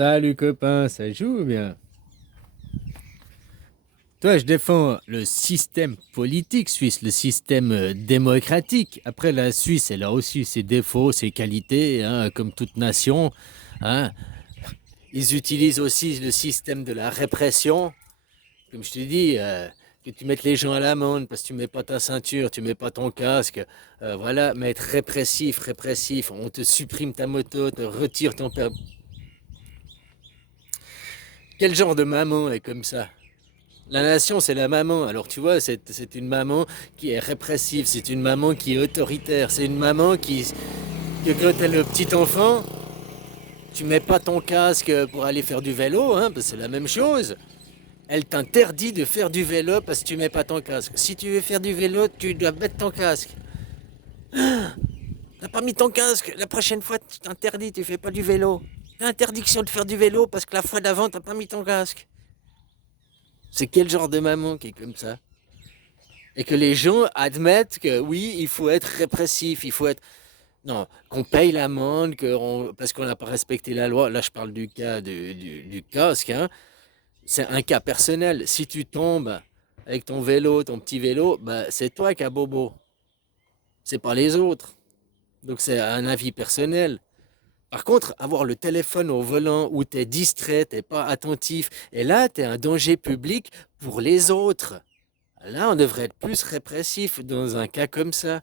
Salut copain, ça joue bien. Toi, je défends le système politique suisse, le système démocratique. Après, la Suisse, elle a aussi ses défauts, ses qualités, hein, comme toute nation. Hein. Ils utilisent aussi le système de la répression. Comme je te dis, que tu mettes les gens à l'amende parce que tu mets pas ta ceinture, tu mets pas ton casque. Voilà, mais être répressif, répressif. On te supprime ta moto, te retire ton permis. Quel genre de maman est comme ça? La nation, c'est la maman. Alors tu vois, c'est une maman qui est répressive, c'est une maman qui est autoritaire, c'est une maman que quand t'es le petit enfant, tu mets pas ton casque pour aller faire du vélo, hein, parce que c'est la même chose. Elle t'interdit de faire du vélo parce que tu mets pas ton casque. Si tu veux faire du vélo, tu dois mettre ton casque. T'as pas mis ton casque, la prochaine fois tu t'interdis, tu fais pas du vélo. Interdiction de faire du vélo parce que la fois d'avant t'as pas mis ton casque. C'est quel genre de maman qui est comme ça? Et que les gens admettent que oui, il faut être répressif, il faut être... Non, qu'on paye l'amende parce qu'on n'a pas respecté la loi. Là, je parle du cas du casque. Hein. C'est un cas personnel. Si tu tombes avec ton vélo, ton petit vélo, bah, c'est toi qui as bobo. C'est pas les autres. Donc c'est un avis personnel. Par contre, avoir le téléphone au volant où tu es distrait, tu n'es pas attentif, et là, tu es un danger public pour les autres. Là, on devrait être plus répressif dans un cas comme ça.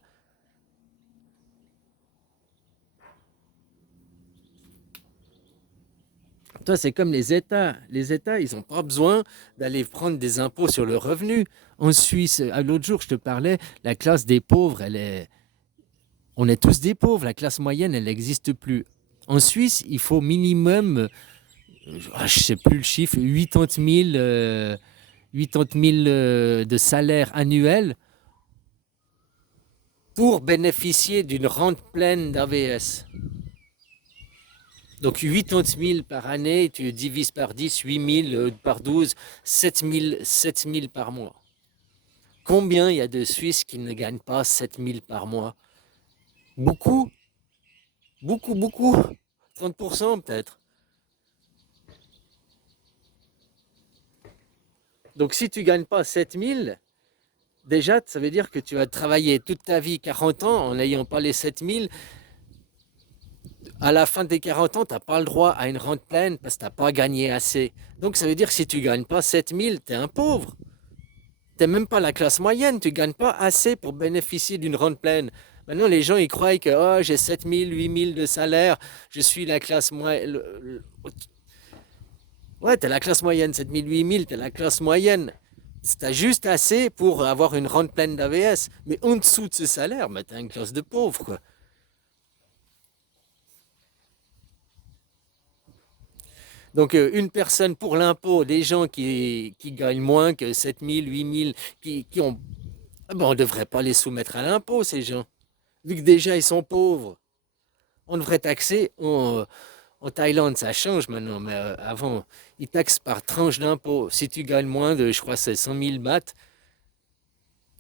Toi, c'est comme les États. Les États, ils n'ont pas besoin d'aller prendre des impôts sur le revenu. En Suisse, l'autre jour, je te parlais, la classe des pauvres, on est tous des pauvres. La classe moyenne, elle n'existe plus. En Suisse, il faut minimum, je ne sais plus le chiffre, 80 000 de salaire annuel pour bénéficier d'une rente pleine d'AVS. Donc 80 000 par année, tu divises par 10, 8 000 par 12, 7 000 par mois. Combien il y a de Suisses qui ne gagnent pas 7 000 par mois? Beaucoup, beaucoup, beaucoup. 30% peut-être. Donc si tu ne gagnes pas 7 000, déjà, ça veut dire que tu vas travailler toute ta vie, 40 ans, en n'ayant pas les 7 000. À la fin des 40 ans, tu n'as pas le droit à une rente pleine parce que tu n'as pas gagné assez. Donc ça veut dire que si tu ne gagnes pas 7 000, tu es un pauvre. Tu n'es même pas la classe moyenne, tu ne gagnes pas assez pour bénéficier d'une rente pleine. Maintenant, les gens, ils croient que oh, j'ai 7 000, 8 000 de salaire, je suis la classe moyenne. Ouais, tu es la classe moyenne, 7 000, 8 000, tu es la classe moyenne. Tu as juste assez pour avoir une rente pleine d'AVS. Mais en dessous de ce salaire, bah, tu as une classe de pauvre, quoi. Donc, une personne pour l'impôt, des gens qui gagnent moins que 7 000, 8 000, qui ont... Ah ben, on ne devrait pas les soumettre à l'impôt, ces gens. Vu que déjà, ils sont pauvres. On devrait taxer. En Thaïlande, ça change maintenant, mais avant, ils taxent par tranche d'impôt. Si tu gagnes moins de, je crois, c'est 100 000 bahts,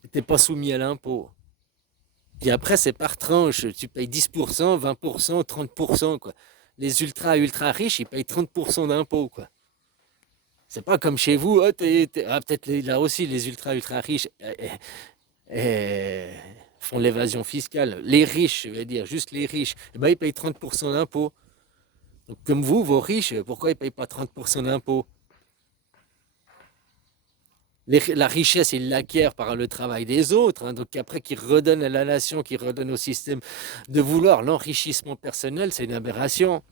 tu n'es pas soumis à l'impôt. Puis après, c'est par tranche. Tu payes 10%, 20%, 30%, quoi. Les ultra riches, ils payent 30% d'impôt, quoi. C'est pas comme chez vous, oh, peut-être là aussi les ultra riches font l'évasion fiscale. Les riches, je vais dire, juste les riches, eh ben, ils payent 30% d'impôts. Donc comme vous, vos riches, pourquoi ils ne payent pas 30% d'impôts? La richesse, ils l'acquièrent par le travail des autres, hein, donc après qu'ils redonnent à la nation, qu'ils redonnent au système, de vouloir l'enrichissement personnel, c'est une aberration.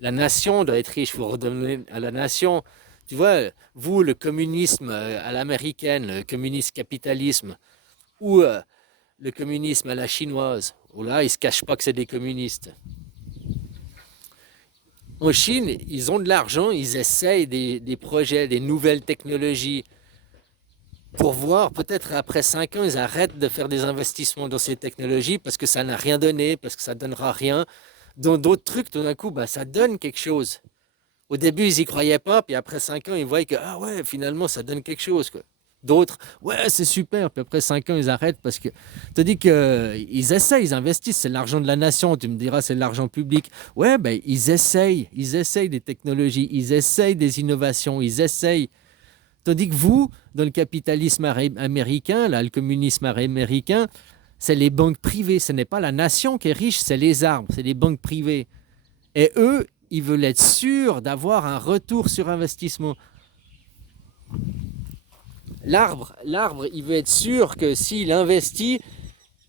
La nation doit être riche, il faut redonner à la nation. Tu vois, vous, le communisme à l'américaine, le communisme capitalisme, ou le communisme à la chinoise, où là, ils ne se cachent pas que c'est des communistes. En Chine, ils ont de l'argent, ils essayent des projets, des nouvelles technologies, pour voir, peut-être après 5 ans, ils arrêtent de faire des investissements dans ces technologies parce que ça n'a rien donné, parce que ça ne donnera rien. Dans d'autres trucs, tout d'un coup, bah, ça donne quelque chose. Au début, ils y croyaient pas, puis après 5 ans, ils voyaient que, ah ouais, finalement, ça donne quelque chose, quoi. D'autres, ouais, c'est super. Puis après 5 ans, ils arrêtent parce que tu dis qu'ils essayent, ils investissent. C'est l'argent de la nation. Tu me diras, c'est de l'argent public. Ouais, ben, ils essayent des technologies, ils essayent des innovations, ils essayent. Tandis que vous, dans le capitalisme américain, là, le communisme américain, c'est les banques privées. Ce n'est pas la nation qui est riche, c'est les arbres, c'est les banques privées. Et eux, ils veulent être sûrs d'avoir un retour sur investissement. L'arbre, il veut être sûr que s'il investit,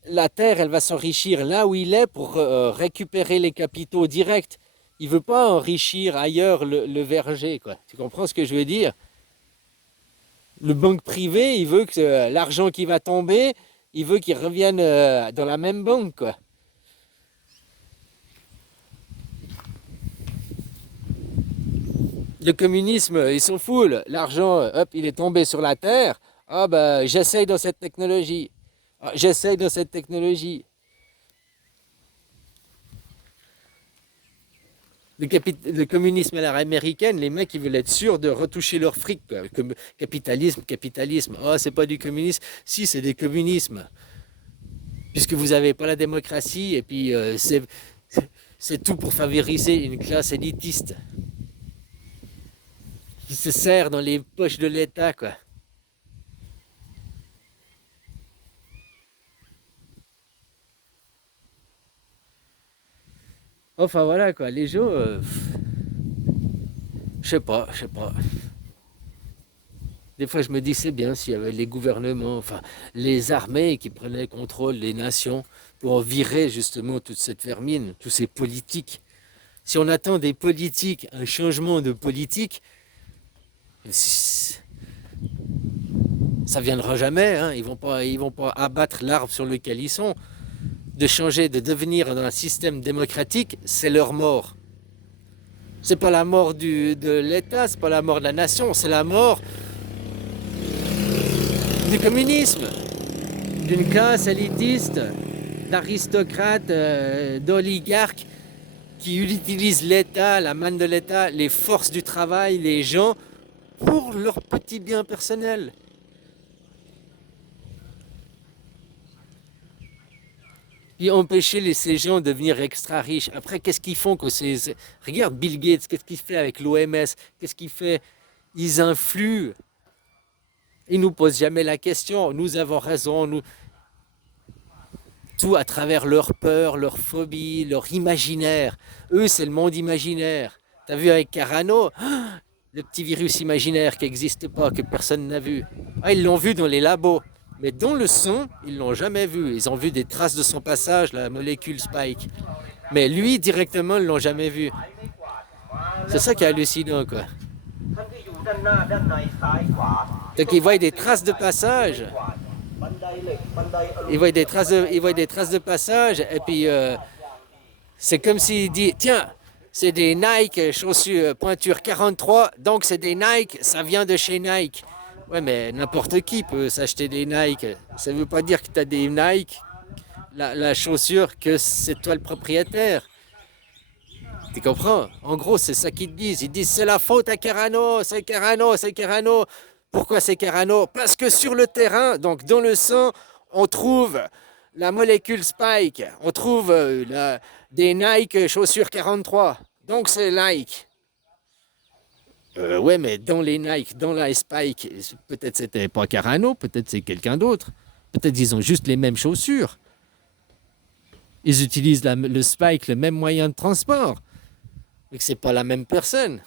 la terre, elle va s'enrichir là où il est pour récupérer les capitaux directs. Il ne veut pas enrichir ailleurs le verger, quoi. Tu comprends ce que je veux dire? Le banque privé, il veut que l'argent qui va tomber, il veut qu'il revienne dans la même banque, quoi. Le communisme, ils s'en foutent. L'argent, hop, il est tombé sur la terre. Ah ben, j'essaye dans cette technologie. Ah, j'essaye dans cette technologie. Le communisme à l'ère américaine, les mecs, ils veulent être sûrs de retoucher leur fric, quoi. Comme capitalisme, capitalisme. Oh, c'est pas du communisme. Si, c'est du communisme. Puisque vous n'avez pas la démocratie, et puis c'est tout pour favoriser une classe élitiste qui se serre dans les poches de l'État, quoi. Enfin voilà, quoi. Les gens, je sais pas, je sais pas. Des fois, je me dis, c'est bien s'il y avait les gouvernements, enfin, les armées qui prenaient le contrôle des nations pour virer justement toute cette vermine, tous ces politiques. Si on attend des politiques, un changement de politique, ça viendra jamais. Hein. Ils vont pas abattre l'arbre sur lequel ils sont. De changer, de devenir dans un système démocratique, c'est leur mort. C'est pas la mort de l'État, c'est pas la mort de la nation, c'est la mort du communisme, d'une classe élitiste, d'aristocrates, d'oligarques qui utilisent l'État, la manne de l'État, les forces du travail, les gens, pour leur petit bien personnel. Puis empêcher ces gens de devenir extra riches. Après, qu'est-ce qu'ils font que regarde Bill Gates, qu'est-ce qu'il fait avec l'OMS? Qu'est-ce qu'il fait? Ils influent. Ils nous posent jamais la question. Nous avons raison. Tout à travers leur peur, leur phobie, leur imaginaire. Eux, c'est le monde imaginaire. T'as vu avec Carano, le petit virus imaginaire qui n'existe pas, que personne n'a vu. Ah, ils l'ont vu dans les labos. Mais dans le son, ils l'ont jamais vu. Ils ont vu des traces de son passage, la molécule Spike. Mais lui, directement, ils l'ont jamais vu. C'est ça qui est hallucinant, quoi. Donc ils voient des traces de passage. Ils voient des traces de passage. Et puis, c'est comme s'il dit, tiens, c'est des Nike chaussures pointure 43, donc c'est des Nike, ça vient de chez Nike. Ouais, mais n'importe qui peut s'acheter des Nike. Ça ne veut pas dire que tu as des Nike, la chaussure, que c'est toi le propriétaire. Tu comprends? En gros, c'est ça qu'ils te disent. Ils disent c'est la faute à Carano, c'est Carano, c'est Carano. Pourquoi c'est Carano? Parce que sur le terrain, donc dans le sang, on trouve la molécule Spike. On trouve des Nike chaussures 43. Donc c'est Nike. Ouais, mais dans les Nike, dans la Spike, peut-être c'était pas Carano, peut-être c'est quelqu'un d'autre. Peut-être ils ont juste les mêmes chaussures. Ils utilisent le Spike, le même moyen de transport. Mais que c'est pas la même personne.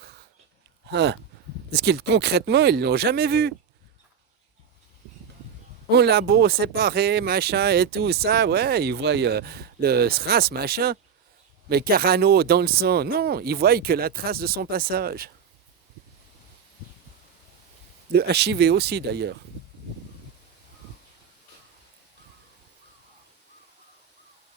Hein. Parce que concrètement, ils l'ont jamais vu. On l'a beau séparé, machin et tout ça, ouais, ils voient le SRAS, machin. Mais Carano dans le sang, non, ils voient que la trace de son passage. Le HIV aussi d'ailleurs.